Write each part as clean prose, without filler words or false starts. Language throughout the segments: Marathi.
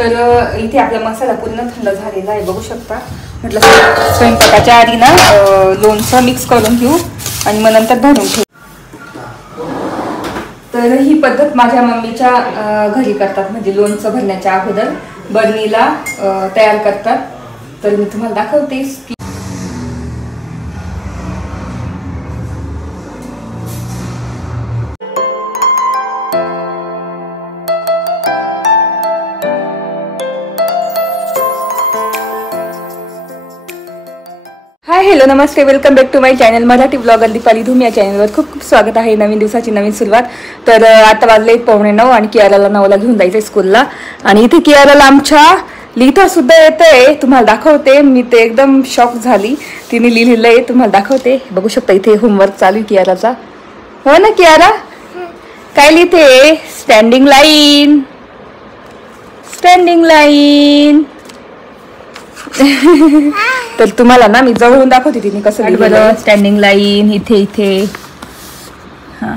तर इथे आपला मसाला पूर्ण थंड झालेला आहे, बघू शकता. म्हटलं स्वयंपाकाच्या आधी ना लोणचं मिक्स करून घेऊ आणि मग नंतर भरून ठेवू. तर ही पद्धत माझ्या मम्मीच्या घरी करतात, म्हणजे लोणचं भरण्याच्या अगोदर बरणीला तयार करतात. तर मी तुम्हाला दाखवतेस की हाय हॅलो नमस्ते, welcome back to my channel Marathi blogger Deepali Dhoom. या चॅनलवर खूप खूप स्वागत आहे. नवीन दिवसाची नवीन सुरुवात. तर आता वाजले 8:45 आणि कियाराला 9ला घेऊन जायचं स्कूलला. आणि इथे कियाराला आमच्या लिहिता सुद्धा येतंय, तुम्हाला दाखवते. मी ते एकदम शॉक झाली, तिने लिहिलेलं आहे, तुम्हाला दाखवते. बघू शकता इथे होमवर्क चालू आहे कियाराचा. हो ना कियारा, काय लिहिते? Standing line, standing line. तर तुम्हाला ना मी जवळून दाखवते तिने कसं लिहिलं. स्टँडिंग लाईन इथे इथे. हा,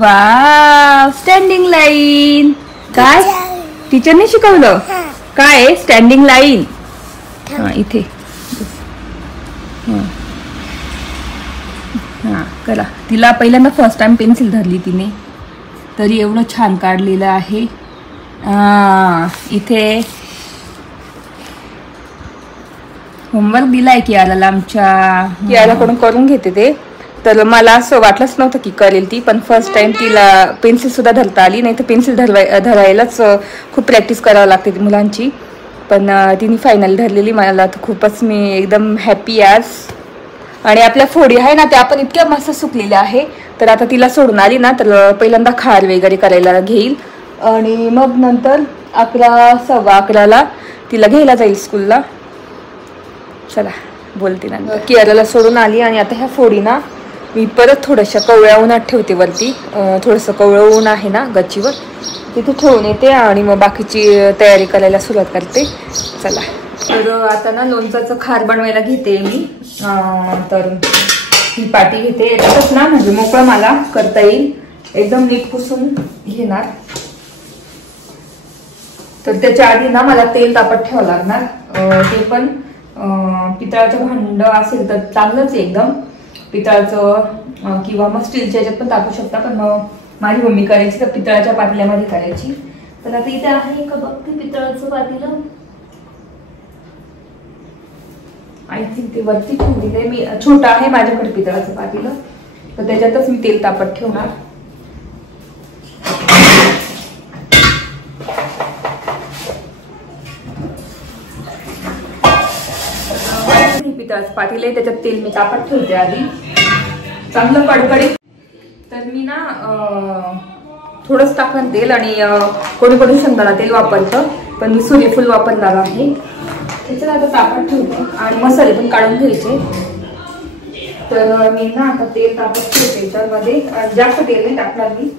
वाव, स्टँडिंग लाईन. काय टीचरने शिकवलं? काय स्टँडिंग लाईन? हा इथे. हा करा. तिला पहिल्यांदा फर्स्ट टाइम पेन्सिल धरली तिने, तरी एवढं छान काढलेलं आहे. इथे होमवर्क दिलाय कियाराला आमच्या. कियाराकडून करून घेते ते. तर मला असं वाटलंच नव्हतं की करेल ती, पण फर्स्ट टाइम तिला पेन्सिल सुद्धा धरता आली नाही. तर पेन्सिल धरायलाच खूप प्रॅक्टिस करावं लागते ती मुलांची. पण तिने फायनल धरलेली. मला तर खूपच मी एकदम हॅपी आज. आणि आपल्या फोडी आहे ना त्या आपण इतक्या मस्त सुकलेल्या आहे. तर आता तिला सोडून आली ना तर पहिल्यांदा खार वगैरे करायला घेईल आणि मग नंतर 11, 11:15 तिला घ्यायला जाईल स्कूलला. चला बोलते नंतर. कियाराला सोडून आली आणि आता ह्या फोडी ना मी परत थोड्याशा कवळ्या उन्हात ठेवते वरती. थोडंसं कवळं ऊन आहे ना गच्चीवर, तिथे ठेवून येते आणि मग बाकीची तयारी करायला सुरुवात करते. चला. तर आता ना लोणचाचं खार बनवायला घेते मी. तर ही पाटी घेते याच्यातच ना, म्हणजे मोकळं मला करता येईल. एकदम नीट पुसून घेणार. तर त्याच्या आधी ना मला तेल तापत ठेवावं लागणार. ते पण पितळाचं भांड असेल तर चांगलंच एकदम. पितळाचं किंवा मग स्टीलच्या याच्यात पण तापू शकता, पण मग माझी मम्मी करायची तर पितळाच्या पातेल्यामध्ये करायची. तर आता इथे आहे का बघते पितळाचं पातेलं. आय थिंक ते वरती ठेवलेलं आहे मी. छोटं आहे माझ्याकडे पितळाचं पातेलं, तर त्याच्यातच मी तेल तापत ठेवणार. पितळाचं पातेलं आहे, त्याच्यात तेल मी तापत ठेवते आधी चांगलं कडकडीत. तर मी ना थोडंच टाकणार तेल. आणि कोणी कोणी शेंगदाणा तेल वापरतं, पण मी सूर्यफूल वापरणार आहे. त्याच्यात आता तापत ठेवते आणि मसाले पण काढून घ्यायचे. तर मी ना आता तेल तापत ठेवते त्याच्यामध्ये. जास्त तेल नाही टाकणार मी.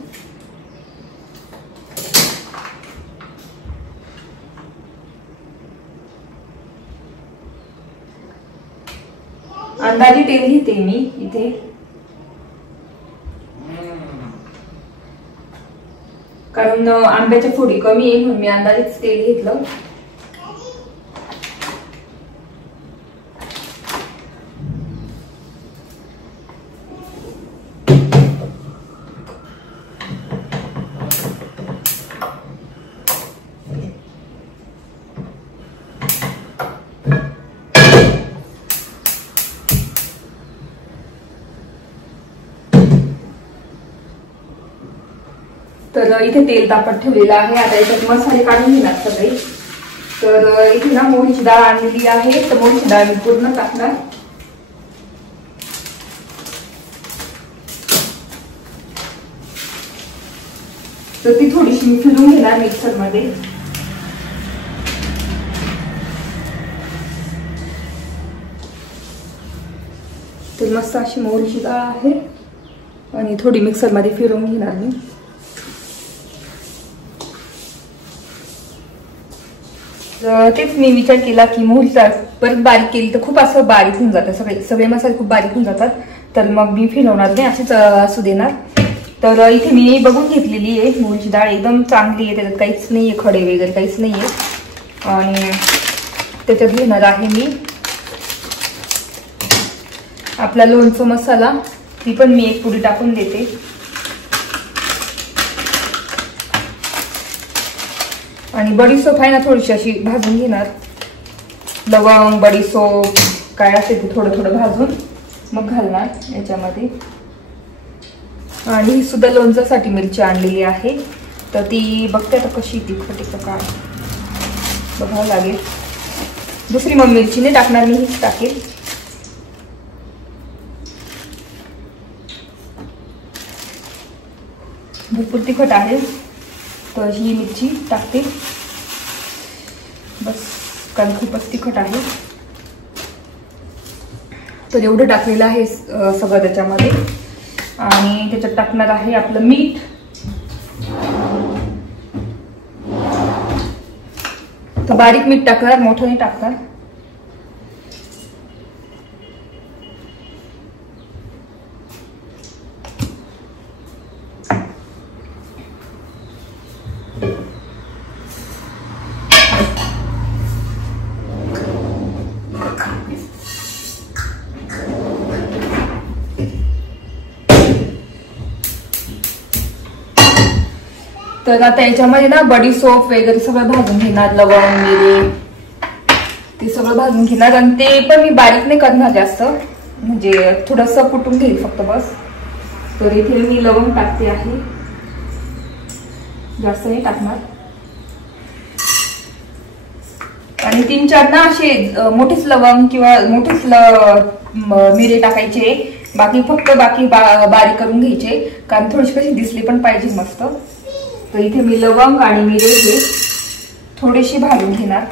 अंदाजे तेल घेते मी इथे. कारण आंब्याच्या फोडी कमी आहे म्हणून मी अंदाजेच तेल घेतलं. तर इथे तेल तापत ठेवलेलं आहे. आता याच्यात मसाले काढून घेणार सगळे. तर इथे ना मोहरीची डाळ आणलेली आहे, तर मोहरीची डाळ मी पूर्ण टाकणार. तर ती थोडीशी मी फिरून घेणार मिक्सर मध्ये. तर मस्त अशी मोहरीची डाळ आहे आणि थोडी मिक्सर मध्ये फिरून घेणार मी. तेच मी विचार केला की मोहरीचा परत बारीक केली तर खूप असं बारीक होऊन जातं, सगळे मसाले खूप बारीक होऊन जातात. तर मग मी फिरवणार नाही, असेच असू देणार. तर इथे मी बघून घेतलेली आहे मूगची डाळ, एकदम चांगली आहे, त्याच्यात काहीच नाहीये, खडे वगैरे काहीच नाहीये. आणि त्याच्यात घेणार आहे मी आपला लोणचं मसाला, ती पण मी एक पुडी टाकून देते. आणि बडीशोप आहे ना थोडीशी अशी भाजून घेणार, लवंग बडीशोप काय असेल ते थोडं थोडं भाजून मग घालणार याच्यामध्ये. आणि ही सुद्धा लोणच्यासाठी मिरची आणलेली आहे, तर ती बघते आता कशी तिखट काय बघावं लागेल. दुसरी मग मिरची नाही टाकणार मी, हीच टाकेल. भरपूर तिखट आहे तर ही मिरची टाकते बस, कारण खूपच तिखट आहे. तर एवढं टाकलेलं आहे सगळं त्याच्यामध्ये. आणि त्याच्यात टाकणार आहे आपलं मीठ, तर बारीक मीठ टाकणार, मोठं नाही टाकणार. तर आता याच्यामध्ये ना बडीशोप वगैरे सगळं भाजून घेणार, लवंग मिरे ते सगळं भाजून घेणार. आणि ते पण मी बारीक नाही करणार जास्त, म्हणजे थोडंसं कुटून घेईल फक्त बस. तर इथे मी लवंग टाकते आहे, जास्त नाही टाकणार. आणि 3-4 ना असे मोठेच लवंग किंवा मोठेच मिरे टाकायचे, बाकी फक्त बारीक करून घ्यायचे, कारण थोडीशी कशी दिसली पण पाहिजे मस्त. तर इथे मी लवंग आणि मिरे हे थोडेसे भाजून घेणार.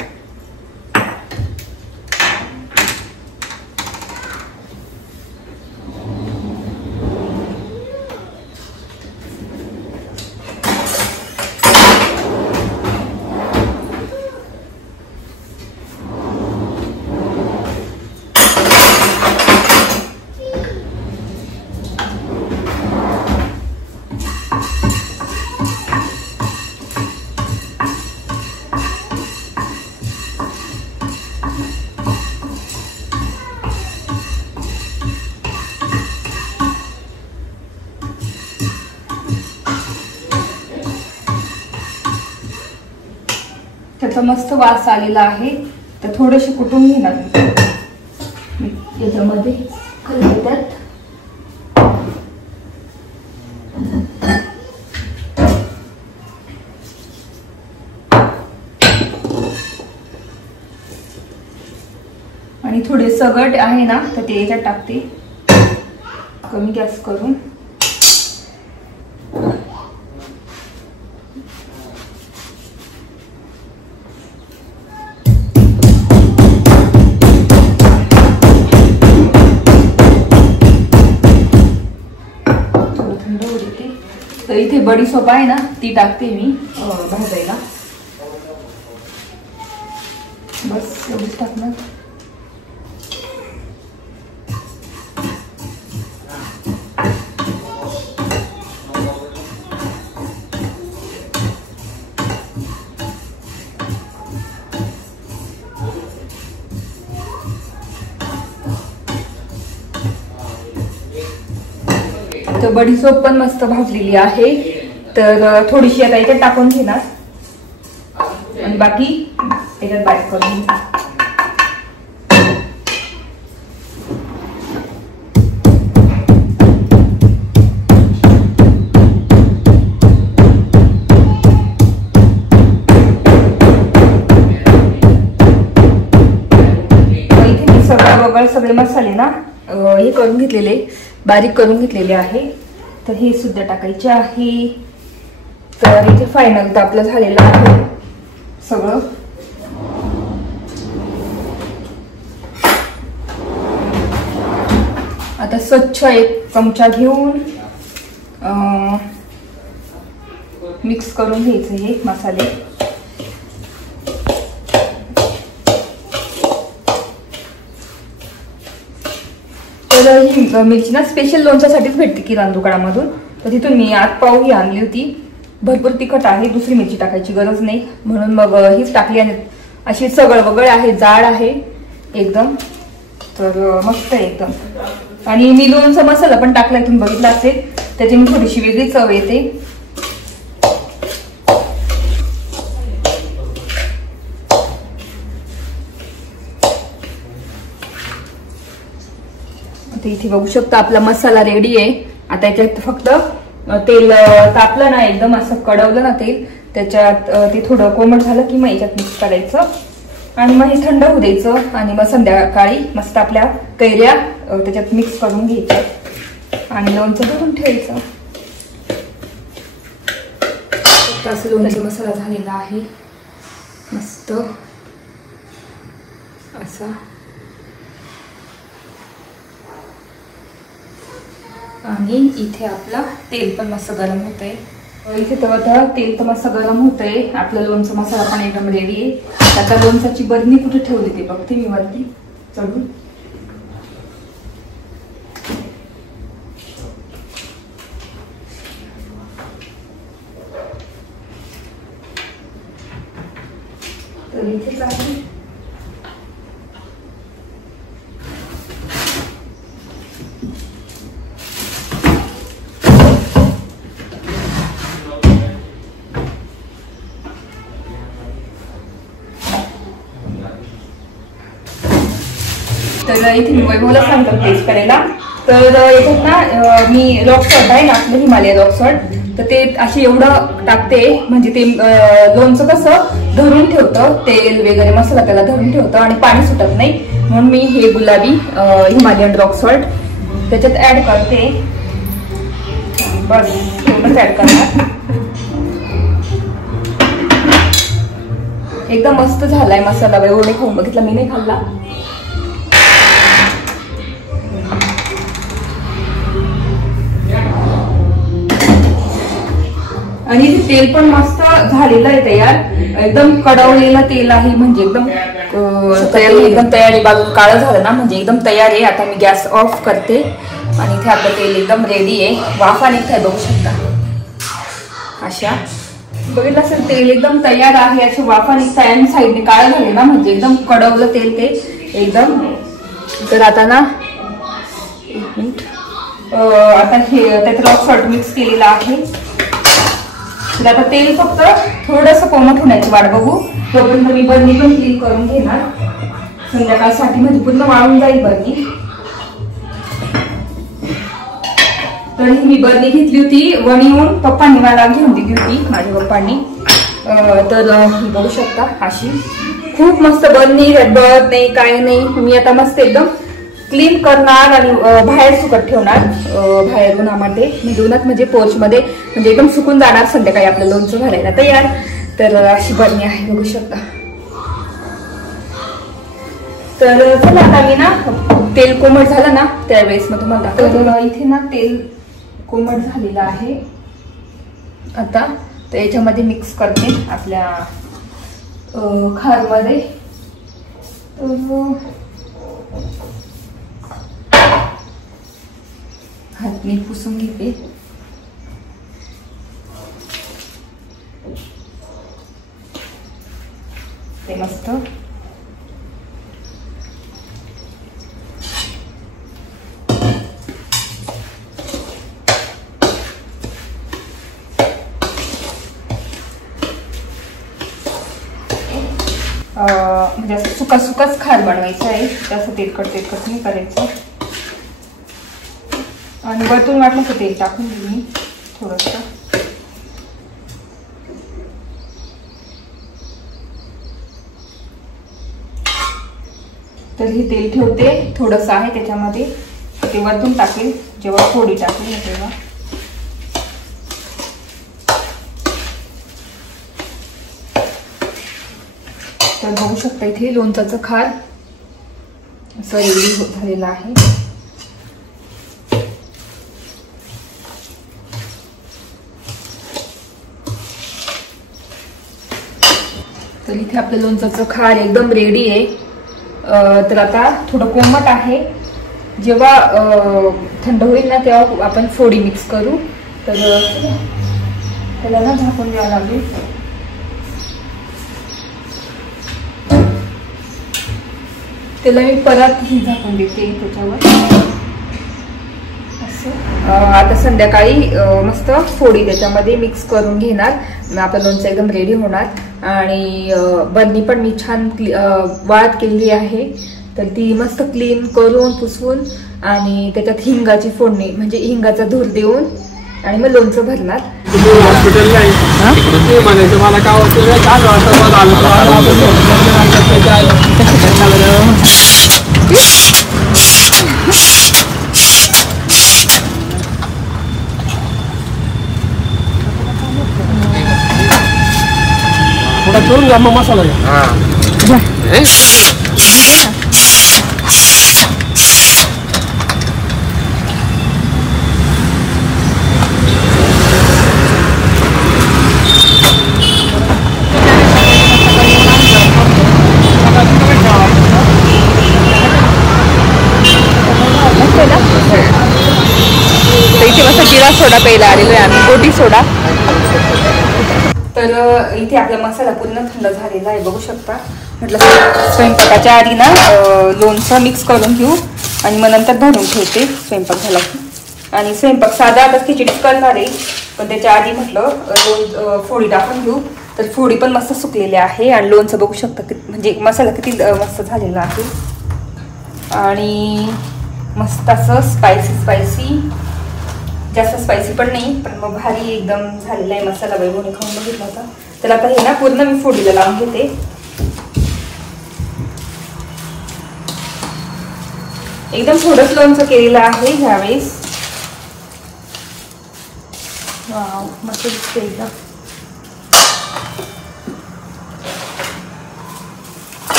त्याचा मस्त वास आलेला आहे, तर थोडेसे कुटून घेणार याच्यामध्ये खलबत्त्यात. आणि थोडे सगट आहे ना तर ते याच्यात टाकते, कमी गॅस करून. तर इथे बडीशोप आहे ना ती टाकते मी भाजायला, बस एवढंच टाकणार. तर बडीशोप पण मस्त भाजलेली आहे, तर थोडीशी आता याच्यात टाकून घेणार आणि बाकी याच्यात बारीक करून घेणार. इथे मी सगळे मसाले ना हे करून घेतलेले, बारीक करून घेतलेले आहे, तर हे सुद्धा टाकायचे आहे. तर इथे फायनल तर आपलं झालेलं आहे सगळं. आता स्वच्छ एक चमचा घेऊन मिक्स करून घ्यायचे हे मसाले. तर ही मिरची ना स्पेशल लोणच्यासाठीच भेटते किराणा दुकानामधून, तर तिथून मी आतपाव ही आणली होती. भरपूर तिखट आहे, दुसरी मिरची टाकायची गरज नाही म्हणून मग हीच टाकली. आणि अशी सगळ वगळ आहे, जाड आहे एकदम, तर मस्त आहे एकदम. आणि मी लोणचा मसाला पण टाकला, तुम्ही बघितला असेल, त्याची मी थोडीशी वेगळी चव येते. इथे बघू शकता आपला मसाला रेडी आहे. आता याच्यात फक्त तेल तापलं ना, एकदम असं कडवलं ना तेल, त्याच्यात ते थोडं कोमट झालं की मग याच्यात मिक्स करायचं आणि मग हे थंड होऊ द्यायचं. आणि मग संध्याकाळी मस्त आपल्या कैऱ्या त्याच्यात मिक्स करून घ्यायच्या आणि लोणचं भरून ठेवायचं. असं लोणचा मसाला झालेला आहे मस्त असा. आणि इथे आपलं तेल पण मस्त गरम होतंय. इथे तर तेल तर मस्त गरम होतंय. आपलं लोणचं मसाला पण एकदम रेडी आहे. आता लोणचाची बरणी कुठे ठेवली ते बघते मी वरती चढून. तर इथेच आहे. तर इथे मी वैभवला सांगतो टेस्ट करायला. तर याच्यात ना मी रॉक सॉल्ट आहे ना आपलं हिमालय रॉक सॉल्ट, तर ते असे एवढं टाकते म्हणजे ते लोणचं कसं धरून ठेवतं, तेल वगैरे मसाला त्याला धरून ठेवतं आणि पाणी सुटत नाही, म्हणून मी हे गुलाबी हिमालयन रॉक सॉल्ट त्याच्यात ऍड करते. बस एवढंच ऍड करणार. एकदम मस्त झालाय मसाला. वैभवने खाऊन बघितला, मी नाही खाल्ला. आणि तेल पण मस्त झालेलं आहे तयार, एकदम कडवलेलं तेल आहे, म्हणजे एकदम एकदम तयार आहे. बाजू काळं झालं ना म्हणजे एकदम तयार आहे. आता मी गॅस ऑफ करते आणि इथे आपलं तेल एकदम रेडी आहे. वाफा निघताय बघू शकता अशा. बघितलं असेल तेल एकदम तयार आहे, अशा वाफा निघताय आणि साईडने काळं झाले ना म्हणजे एकदम कडवलं तेल ते एकदम. तर आता ना एक मिनिट, आता हे त्यात रॉक सॉल्ट मिक्स केलेलं आहे. तर आता तेल फक्त थोडंसं कोमट होण्याची वाट बघू. तोपर्यंत मी बरणी पण क्लीन करून घेणार संध्याकाळसाठी, म्हणजे पूर्ण वाळून जाईल बरणी. तर ही मी बरणी घेतली होती वणीहून, पप्पांनी मला घेऊन दिली होती, माझ्या पप्पांनी. तर ही बघू शकता अशी खूप मस्त बरणी, रडबड नाही काय नाही. मी आता मस्त एकदम क्लीन करणार आणि बाहेर सुकत ठेवणार, बाहेर उन्हामध्ये निघूनच, म्हणजे पोर्च मध्ये, म्हणजे एकदम सुकून जाणार. संध्याकाळी आपलं लोणचं घालायला तयार. तर अशी बरणी आहे बघू शकता. तर चला आता मी ना तेल कोमट झालं ना त्यावेळेस मग तुम्हाला. तर इथे ना तेल कोमट झालेलं आहे आता. तर याच्यामध्ये मिक्स करते आपल्या खारमध्ये. हात नीट पुसून घेते. ते मस्त म्हणजे असं सुका सुकाच खार बनवायचं आहे, जास्त तेलकट तेलकट नाही करायचं. आणि वरतून वाटलं तर तेल टाकून देईन मी थोडंसं. तर हे तेल ठेवते थोडंसं आहे त्याच्यामध्ये, ते वरतून टाकेल जेव्हा फोडी टाकेल तेव्हा. तर बघू शकता इथे लोणचाचं खार असं रेडी झालेलं आहे. तर इथे आपलं लोणचाचं खार एकदम रेडी आहे. तर आता थोडं कोमट आहे, जेव्हा थंड होईल ना तेव्हा आपण फोडी मिक्स करू तर त्याला ना झाकून द्यावं लागेल. त्याला मी परत ही झाकून देते त्याच्यावर. आता संध्याकाळी मस्त फोडी त्याच्यामध्ये मिक्स करून घेणार. आपलं लोणचं एकदम रेडी होणार. आणि बरणी पण मी छान वाळत केलेली आहे, तर ती मस्त क्लीन करून पुसवून आणि त्याच्यात हिंगाची फोडणी म्हणजे हिंगाचा धूर देऊन आणि मग लोणचं भरणार. हॉस्पिटलला म्हणायचं मला काय थोडा करून घ्या मग मसाला इथे मस्त जिरा सोडा प्यायला आलेलो आहे आम्ही, गोटी सोडा. तर इथे आपला मसाला पूर्ण थंड झालेला आहे, बघू शकता. म्हटलं स्वयंपाकाच्या आधी ना लोणचं मिक्स करून घेऊ आणि मग नंतर भरून ठेवते स्वयंपाक झाला की. आणि स्वयंपाक साधा आता खिचडी करणार आहे, पण त्याच्या आधी म्हटलं फोडी टाकून घेऊ. तर फोडी पण मस्त सुकलेली आहे आणि लोणचं बघू शकता म्हणजे मसाला किती मस्त झालेला आहे. आणि मस्त असं स्पायसी, जास्त स्पायसी पण नाही, पण मग भारी एकदम झालेला आहे मसाला. वैभवने खाऊन बघितला होता. तर आता हे ना पूर्ण मी फोडीला लावून घेते. एकदम थोडंच लोणचं केलेलं आहे ह्यावेळेस. वाव, मस्त दिसते एकदम.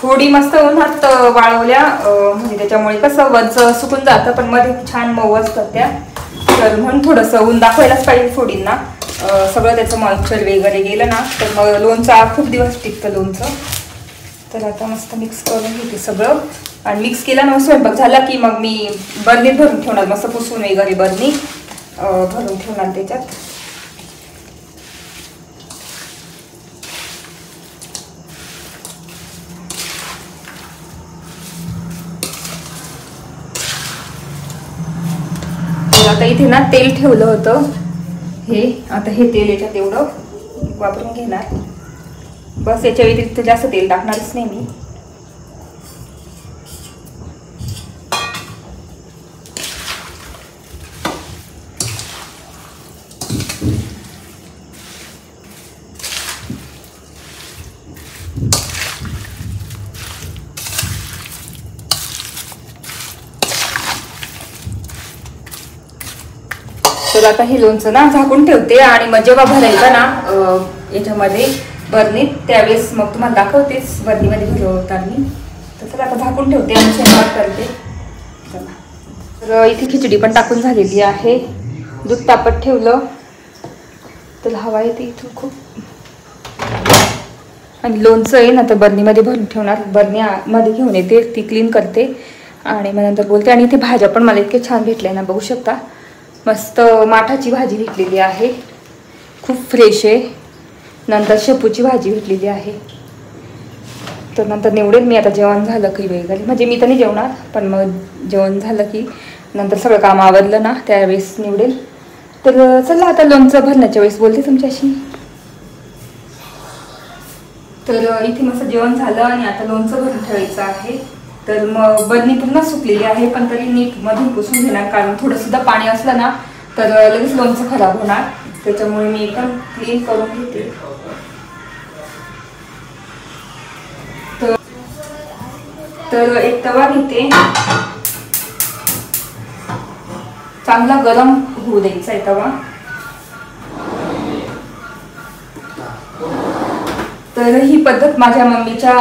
फोडी मस्त उन्हात वाळवल्या म्हणजे त्याच्यामुळे कसं वरचं सुकून जातं, पण मध्ये छान मऊ असतात त्या. तर म्हणून थोडंसं ऊन दाखवायलाच पाहिजे फोडींना. सगळं त्याचं मॉइश्चर वगैरे गेलं ना तर मग लोणचं खूप दिवस टिकतं लोणचं. तर आता मस्त मिक्स करून घेते सगळं. आणि मिक्स केलं ना स्वयंपाक झाला की मग मी बरणीत भरून ठेवणार, मस्त पुसून वगैरे बरणी भरून ठेवणार त्याच्यात. आता इथे ना तेल ठेवलं होतं हे, आता हे तेल याच्यात एवढं वापरून घेणार. बस, याच्या व्यतिरिक्त जास्त तेल टाकणारच नाही मी. तर आता हे लोणचं ना झाकून ठेवते आणि मग जेव्हा भरायचं ना याच्यामध्ये बरणीत त्यावेळेस मग तुम्हाला दाखवतेच बरणीमध्ये भरवताना. तर चला आता झाकून ठेवते आणि स्वयंपाक करते. तर इथे खिचडी पण टाकून झालेली आहे. दूध तापत ठेवलं तर हवा येते इथून खूप. आणि लोणचं आहे ना तर बरणीमध्ये भरून ठेवणार. बरणीमध्ये घेऊन येते, ती क्लीन करते आणि मग नंतर बोलते. आणि इथे भाज्या पण मला इतके छान भेटल्या ना, बघू शकता. मस्त माठाची भाजी भेटलेली आहे, खूप फ्रेश आहे. नंतर शेपूची भाजी भेटलेली आहे. तर नंतर निवडेल मी आता जेवण झालं की वगैरे, म्हणजे मी तर नाही जेवणार, पण मग जेवण झालं की नंतर सगळं काम आवरलं ना त्यावेळेस निवडेल. तर चला आता लोणचं भरण्याच्या वेळेस बोलते तुमच्याशी. तर इथे मस्त जेवण झालं आणि आता लोणचं भरून ठेवायचं आहे. तर मग बरणी पूर्ण सुकलेली आहे, पण तरी नीट मधून पुसून घेणार, कारण थोडं सुद्धा पाणी असलं ना तर लगेच लोणचं खराब होणार. त्याच्यामुळे मी एकदम क्लीन करून घेते. तर एक तवा घेते, चांगला गरम होऊ द्यायचा आहे तवा. तर ही पद्धत माझ्या मम्मीच्या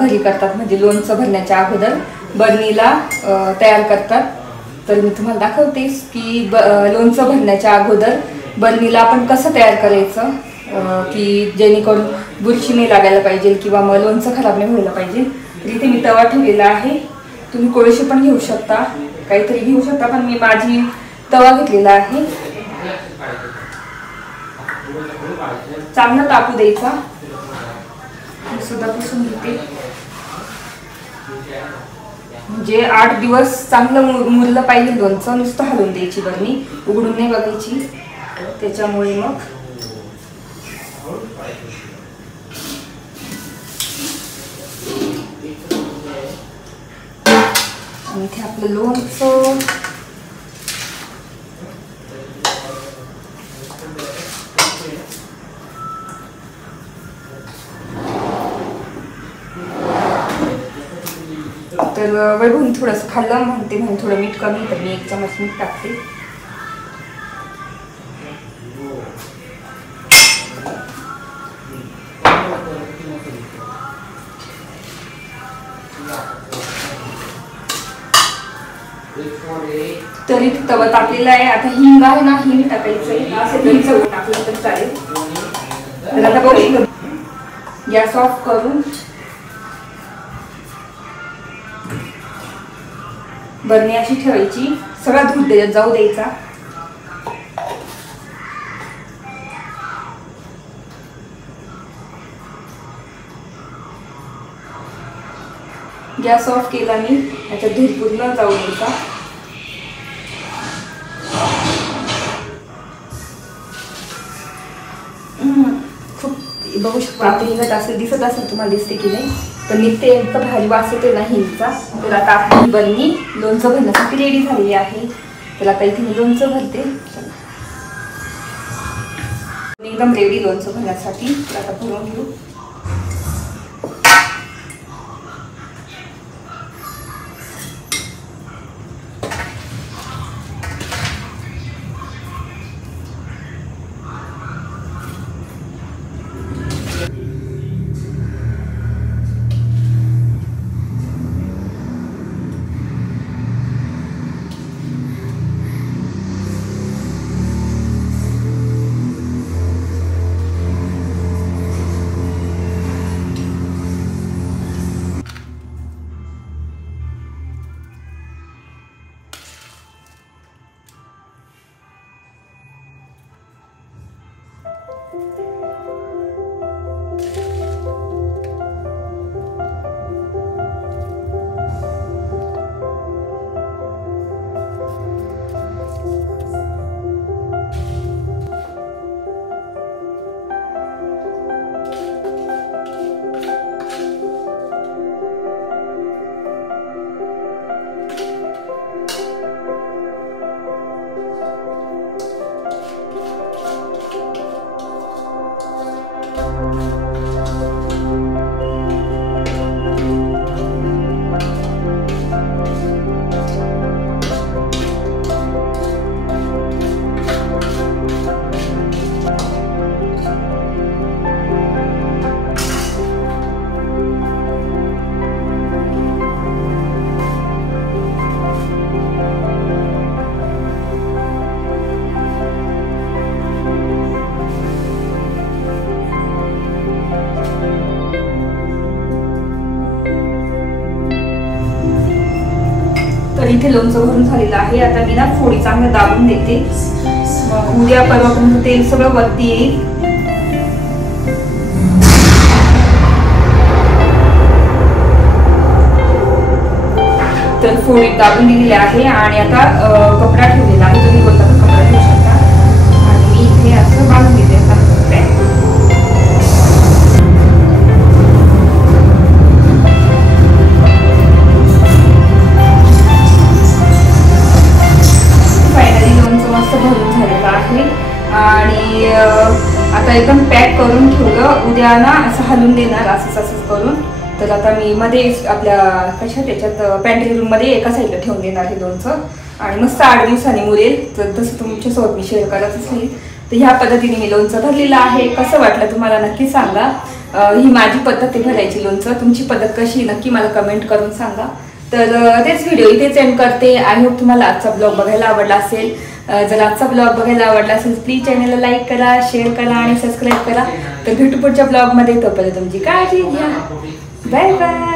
घरी करतात, म्हणजे लोणचं भरण्याच्या अगोदर बरणीला तयार करतात. तर मी तुम्हाला दाखवतेस की लोणचं भरण्याच्या अगोदर बरणीला आपण कसं तयार करायचं, की जेणेकरून बुरशी नाही लागायला पाहिजे किंवा मग लोणचं खराब नाही व्हायला पाहिजे. तर इथे मी तवा ठेवलेला आहे. तुम्ही कोळशी पण घेऊ शकता, काहीतरी घेऊ शकता, पण मी माझी तवा घेतलेला आहे. चांगला तापू द्यायचा. सुद्धा पुसून घेते. म्हणजे 8 दिवस चांगलं मुरलं पाहिजे लोणचं. नुसतं हलवून द्यायची बरणी, उघडून नाही बघायची. त्याच्यामुळे मग आणि इथे आपलं लोणचं. तर वैभवून थोडंसं खाल्लं म्हणते, म्हणजे थोडं मीठ कमी, तर मी 1 चमच मीठ टाकते. तरी तवा तापलेला आहे. आता हिंग आहे ना, हिंग टाकायचंय. असं तरी चव टाकलं तर चालेल. तर आता बघू, गॅस ऑफ करून बरणी अशी ठेवायची. सगळा दूध त्याच्यात जाऊ द्यायचा. गॅस ऑफ केला मी. याच्यात दूध पूर्ण जाऊ द्यायचा. खूप बघू शकता. आता हिंगत असेल, दिसत असेल तुम्हाला, दिसते की नाही, पण निघते इतकं भारी वास येते ना हिंगचा. तर आता आपली बरणी लोणचं भरण्यासाठी रेडी झालेली आहे. तर आता इथे मी लोणचं भरते. एकदम रेडी लोणचं भरण्यासाठी. तर आता भरून घेऊ. तर इथे लोणचं भरून झालेलं आहे. आता मी ना फोडी चांगलं दाबून देते. मग उद्या परवापर्यंत तेल सगळं वरती येईल. तर फोडी दाबून दिलेली आहे आणि आता कपडा ठेवलेला आहे. तुम्ही बोलता तर कपडा ठेवू शकता. आणि मी इथे असं बांधून देते. आणि आता एकदम पॅक करून ठेवलं. उद्या ना असं हलवून देणार असंच करून. तर आता मी मध्ये आपल्या त्याच्यात पॅन्ट्री रूम मध्ये एका साईडला ठेवून देणार हे लोणचं. आणि मस्त 8 दिवसांनी मुरेल. तर तसं तुमच्यासोबत मी शेअर करत असेल. तर ह्या पद्धतीने मी लोणचं भरलेलं आहे. कसं वाटलं तुम्हाला नक्की सांगा. ही माझी पद्धत आहे भरायची लोणचं. तुमची पद्धत कशी नक्की मला कमेंट करून सांगा. तर तेच व्हिडिओ इथेच एंड करते. आय होप तुम्हाला आजचा ब्लॉग बघायला आवडला असेल. जर आजचा ब्लॉग बघायला आवडला असेल प्लीज चॅनलला लाईक करा, शेअर करा आणि सबस्क्राईब करा. तर भेटू पुढच्या ब्लॉगमध्ये. तोपर्यंत तुमची काळजी घ्या. Bye bye.